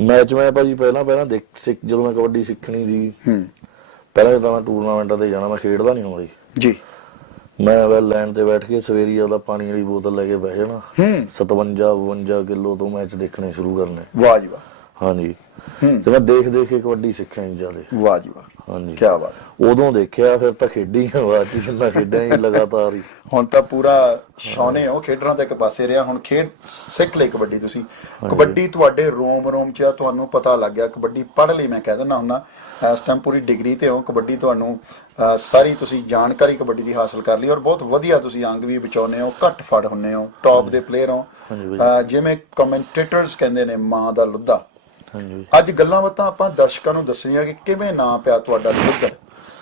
Match ਮੈਂ ਭਾਜੀ ਪਹਿਲਾਂ ਪਹਿਲਾਂ ਦੇਖ ਸਿੱਖ ਜਦੋਂ ਮੈਂ ਕਬੱਡੀ ਸਿੱਖਣੀ ਸੀ ਹੂੰ। ਪਹਿਲਾਂ ਜਦੋਂ ਮੈਂ ਟੂਰਨਾਮੈਂਟਾਂ ਤੇ ਜਾਣਾ ਮੈਂ ਖੇਡਦਾ ਨਹੀਂ ਹੁੰਦਾ ਜੀ। ਜੀ ਮੈਂ ਵੈਲ ਲਾਈਨ ਤੇ ਬੈਠ ਕੇ ਸਵੇਰੀ ਆਪਦਾ ਪਾਣੀ ਵਾਲੀ ਬੋਤਲ ਲੈ ਕੇ ਬਹਿ ਜਾਣਾ। ਹੂੰ। 57 52 ਕਿਲੋ ਤੋਂ ਮੈਚ ਦੇਖਣੇ ਸ਼ੁਰੂ ਕਰਨੇ। ਵਾਹ ਜੀ ਵਾਹ। ਹਾਂਜੀ। ਤੇ ਮੈਂ ਦੇਖ ਦੇਖ ਕੇ ਕਬੱਡੀ ਸਿੱਖਿਆ ਜੀ ਜਿਆਦੇ ਵਾਹ ਜੀ ਵਾਹ। ਹਾਂਜੀ। ਕੀ ਬਾਤ। ਹੈ। ਉਦੋਂ ਦੇਖਿਆ ਫਿਰ ਤਾਂ ਖੇਡੀ ਬਾਅਦ ਚ ਜਿੰਨਾ ਖੇਡਿਆ ਜੀ ਲਗਾਤਾਰ ਹੀ। ਹੁਣ ਤਾਂ ਪੂਰਾ ਸ਼ੌਨੇ ਹੋ ਖੇਡਣਾ ਤਾਂ ਇੱਕ ਪਾਸੇ ਰਿਹਾ। ਹੁਣ ਖੇਡ ਸਿੱਖ ਲਈ ਕਬੱਡੀ ਤੁਸੀਂ। ਕਬੱਡੀ ਤੁਹਾਡੇ ਰੋਮ ਰੋਮ ਚ ਆ ਤੁਹਾਨੂੰ ਪਤਾ ਲੱਗ ਗਿਆ। ਕਬੱਡੀ ਪੜ੍ਹ ਲਈ ਮੈਂ ਕਹਿ ਦਿੰਦਾ ਹੁੰਦਾ। ਇਸ ਟਾਈਮ ਪੂਰੀ ਡਿਗਰੀ ਤੇ ਹੋ। ਕਬੱਡੀ ਤੁਹਾਨੂੰ ਸਾਰੀ ਤੁਸੀਂ ਜਾਣਕਾਰੀ ਕਬੱਡੀ ਦੀ ਹਾਸਲ ਕਰ ਲਈ। ਔਰ ਬਹੁਤ ਵਧੀਆ ਤੁਸੀਂ ਅੰਗ ਵੀ ਬਚਾਉਂਦੇ ਹੋ ਘੱਟ ਫੜ ਹੁੰਨੇ ਹੋ ਟੌਪ ਦੇ ਪਲੇਅਰ ਹੋ। ਜਿਵੇਂ ਕਮੈਂਟੇਟਰਸ ਕਹਿੰਦੇ ਨੇ ਮਾਂ ਦਾ ਲੁੱਦਾ। ਹਾਂਜੀ। ਅੱਜ ਗੱਲਾਂ ਬਾਤਾਂ ਆਪਾਂ ਦਰਸ਼ਕਾਂ ਨੂੰ ਦੱਸਣੀਆਂ ਕਿ ਕਿਵੇਂ ਨਾਂ ਪਿਆ ਤੁਹਾਡਾ ਲੁੱਦਰ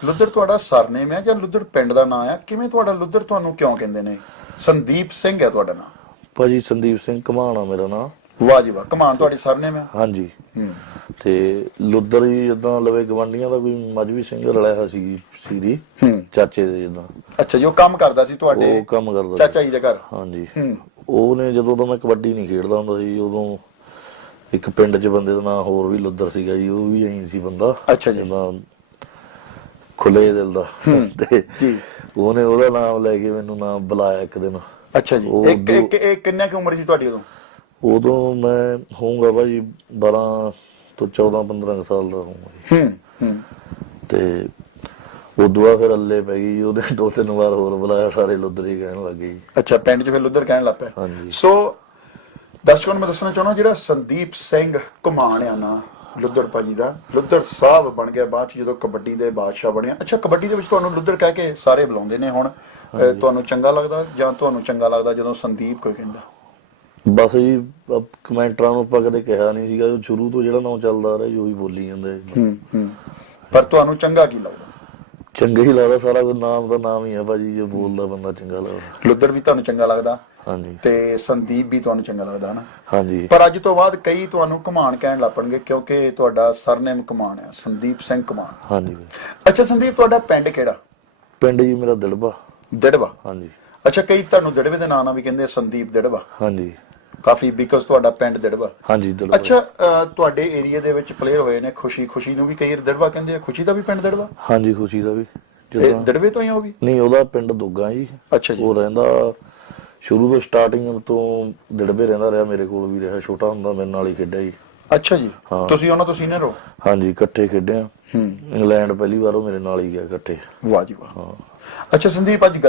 ਲੁੱਦਰ ਤੁਹਾਡਾ ਸਰਨੇਮ ਹੈ ਜਾਂ ਲੁੱਦਰ ਪਿੰਡ ਦਾ ਨਾਂ ਹੈ? ਕਿਵੇਂ ਤੁਹਾਡਾ ਲੁੱਦਰ ਤੁਹਾਨੂੰ ਕਿਉਂ ਕਹਿੰਦੇ ਨੇ? ਸੰਦੀਪ ਸਿੰਘ ਹੈ ਤੁਹਾਡਾ ਨਾਂ। ਭਾਜੀ ਸੰਦੀਪ ਸਿੰਘ ਕਮਾਣਾ ਮੇਰਾ ਨਾਮ ਵਾਹ ਜੀ ਵਾਹ ਕਮਾਨ ਤੁਹਾਡੀ ਸਰਨੇਮ ਹੈ? ਹਾਂਜੀ। ਹੂੰ। ਤੇ ਲੁੱਦਰ ਜੀ ਜਿੱਦਾਂ ਲਵੇ ਗਵਾਂਡੀਆਂ ਦਾ ਕੋਈ ਮਜਵੀ ਸਿੰਘ ਰਲਿਆ ਹੋਇਆ ਸੀ ਸੀਰੀ। ਹੂੰ। ਚਾਚੇ ਦੇ ਜਿੱਦਾਂ ਅੱਛਾ ਜੋ ਕੰਮ ਕਰਦਾ ਸੀ ਤੁਹਾਡੇ ਉਹ ਕੰਮ ਕਰਦਾ ਸੀ। ਚਾਚਾ ਜੀ ਦੇ ਘਰ? ਹਾਂਜੀ। ਹੂੰ। ਉਹਨੇ ਜਦੋਂ ਤੋਂ ਮੈਂ ਕਬੱਡੀ ਨਹੀਂ ਖੇਡਦਾ ਹੁੰਦਾ ਸੀ ਉਦੋਂ ਇੱਕ ਪਿੰਡ 'ਚ ਬੰਦੇ ਦਾ ਨਾਂ ਹੋਰ ਵੀ ਲੁੱਦਰ ਸੀਗਾ ਜੀ ਉਹ ਵੀ ਐਂ ਸੀ ਬੰਦਾ। ਅੱਛਾ ਜੀ। ਜਿੱਦਾਂ ਖੁੱਲੇ ਦਿਲ ਦਾ। ਤੇ ਜੀ। ਉਹਨੇ ਉਹਦਾ ਨਾਮ ਲੈ ਕੇ ਮੈਨੂੰ ਨਾਮ ਬੁਲਾਇਆ ਇੱਕ ਦਿਨ। ਅੱਛਾ ਜੀ। ਉਹ ਇੱਕ ਇੱਕ ਇੱਕ ਕਿੰਨਾ ਕੁ ਉਮਰ ਸੀ ਤੁਹਾਡੀ ਉਦੋਂ? ਉਦੋਂ ਮੈਂ ਹੋਊਂਗਾ ਭਾਜੀ 12 ਤੋਂ 14 15 ਕੁ ਸਾਲ ਦਾ ਹੋਊਂਗਾ ਜੀ। ਹੂੰ ਹੂੰ। ਤੇ ਉਦੋਂ ਬਾਅਦ ਫਿਰ ਅੱਲੇ ਪੈ ਗਈ ਜੀ, ਉਹਨੇ ਦੋ ਤਿੰਨ ਵਾਰ ਹੋਰ ਬੁਲਾਇਆ ਸਾਰੇ ਲੁੱਦਰੀ ਕਹਿਣ ਲੱਗੇ ਅੱਛਾ ਪਿੰਡ 'ਚ ਫਿਰ ਲੁੱਦਰ ਕਹਿਣ ਲੱਗ ਪਿਆ। ਹਾਂਜੀ। ਸੋ ਦਰਸ਼ਕਾਂ ਨੂੰ ਮੈਂ ਦੱਸਣਾ ਚਾਹੁੰਦਾ ਜਿਹੜਾ ਸੰਦੀਪ ਸਿੰਘ ਘੁਮਾਣ ਆ ਨਾ ਲੁੱਦਰ ਭਾਜੀ ਦਾ। ਲੁੱਦਰ ਸਾਹਿਬ ਬਣ ਗਿਆ ਬਾਅਦ ਚ ਜਦੋਂ ਕਬੱਡੀ ਦੇ ਬਾਦਸ਼ਾਹ ਬਣਿਆ। ਅੱਛਾ ਕਬੱਡੀ ਦੇ ਵਿੱਚ ਤੁਹਾਨੂੰ ਲੁੱਦਰ ਕਹਿ ਕੇ ਸਾਰੇ ਬੁਲਾਉਂਦੇ ਨੇ ਹੁਣ। ਤੁਹਾਨੂੰ ਚੰਗਾ ਲੱਗਦਾ ਜਾਂ ਤੁਹਾਨੂੰ ਚੰਗਾ ਲੱਗਦਾ ਜਦੋਂ ਸੰਦੀਪ ਕੋਈ ਕਹਿੰਦਾ? ਬਸ ਜੀ ਕਮੈਂਟਰਾਂ ਨੂੰ ਆਪਾਂ ਕਦੇ ਕਿਹਾ ਨਹੀਂ ਸੀਗਾ। ਸ਼ੁਰੂ ਤੋਂ ਜਿਹੜਾ ਨਾਮ ਚੱਲਦਾ ਆ ਰਿਹਾ ਉਹੀ ਬੋਲੀ ਜਾਂਦੇ ਹੂੰ ਹੂੰ। ਪਰ ਤੁਹਾਨੂੰ ਚੰਗਾ ਕੀ ਲੱਗਦਾ? ਚੰਗਾ ਹੀ ਲੱਗਦਾ ਸਾਰਾ ਕੁਝ ਨਾਮ ਦਾ ਨਾਮ ਹੀ ਆ ਭਾਜੀ ਜੋ ਬੋਲਦਾ ਬੰਦਾ ਚੰਗਾ ਲੱਗਦਾ। ਲੁੱਦਰ ਵੀ ਤੁਹਾਨੂੰ ਚੰਗਾ ਲੱਗਦਾ ਹਾਂਜੀ। ਤੇ ਸੰਦੀਪ ਵੀ ਤੁਹਾਨੂੰ ਚੰਗਾ ਲੱਗਦਾ ਹਨਾ? ਹਾਂਜੀ। ਪਰ ਅੱਜ ਤੋਂ ਬਾਅਦ ਕਈ ਤੁਹਾਨੂੰ ਘੁਮਾਣ ਕਹਿਣ ਲੱਪਣਗੇ ਕਿਉਂਕਿ ਤੁਹਾਡਾ ਸਰਨੇਮ ਘੁਮਾਣ ਆ ਸੰਦੀਪ ਸਿੰਘ ਘੁਮਾਣ। ਹਾਂਜੀ। ਅੱਛਾ ਸੰਦੀਪ ਤੁਹਾਡਾ ਪਿੰਡ ਕਿਹੜਾ? ਪਿੰਡ ਜੀ ਮੇਰਾ ਦਿਲਬਾ ਦਿੜਵਾ ਹਾਂਜੀ। ਅੱਛਾ ਕਈ ਤੁਹਾਨੂੰ ਦਿੜਵੇ ਦੇ ਨਾਂ ਨਾਲ ਵੀ ਕਹਿੰਦੇ ਸੰਦੀਪ ਦਿੜਵਾ ਹਾਂਜੀ। ਕਾਫੀ ਬਿਕੋਜ਼ ਤੁਹਾਡਾ ਪਿੰਡ ਦਿੜਵਾ ਹਾਂਜੀ ਦਿਲਬਾ ਅੱਛਾ ਤੁਹਾਡੇ ਏਰੀਆ ਦੇ ਵਿੱਚ ਪਲੇਅਰ ਹੋਏ ਨੇ ਖੁਸ਼ੀ ਖੁਸ਼ੀ ਨੂੰ ਵੀ ਕਈ ਵਾਰ ਦਿੜਵਾ ਕਹਿੰਦੇ ਆ। ਖੁਸ਼ੀ ਦਾ ਵੀ ਪਿੰਡ ਦਿੜਵਾ ਹਾਂਜੀ ਖੁਸ਼ੀ ਦਾ ਵੀ। ਇਹ ਦਿੜਵੇ ਤੋਂ ਹੀ ਆ ਉਹ ਵੀ ਨਹੀਂ ਉਹਦਾ ਪਿੰਡ ਦੁੱਗਾ ਜੀ। ਅੱਛਾ ਜੀ। ਉਹ ਰਹਿੰਦਾ ਸ਼ੁਰੂ ਤੋਂ ਸਟਾਰਟਿੰਗ ਤੋਂ ਦਿੜਬੇ ਰਹਿੰਦਾ ਰਿਹਾ ਮੇਰੇ ਕੋਲ ਵੀ ਰਿਹਾ। ਛੋਟਾ ਹੁੰਦਾ ਮੇਰੇ ਨਾਲ ਹੀ ਖੇਡਿਆ ਜੀ। ਅੱਛਾ ਜੀ। ਹਾਂ। ਤੁਸੀਂ ਉਹਨਾਂ ਤੋਂ ਸੀਨੀਅਰ ਹੋ? ਹਾਂਜੀ ਇਕੱਠੇ ਖੇਡਿਆ। ਹੂੰ। ਇੰਗਲੈਂਡ ਪਹਿਲੀ ਵਾਰ ਉਹ ਮੇਰੇ ਨਾਲ ਹੀ ਗਿਆ ਇਕੱਠੇ। ਵਾਹ ਜੀ ਵਾਹ। ਹਾਂ। ਅੱਛਾ ਸੰਦੀਪ ਅੱਜ ਗੱਲ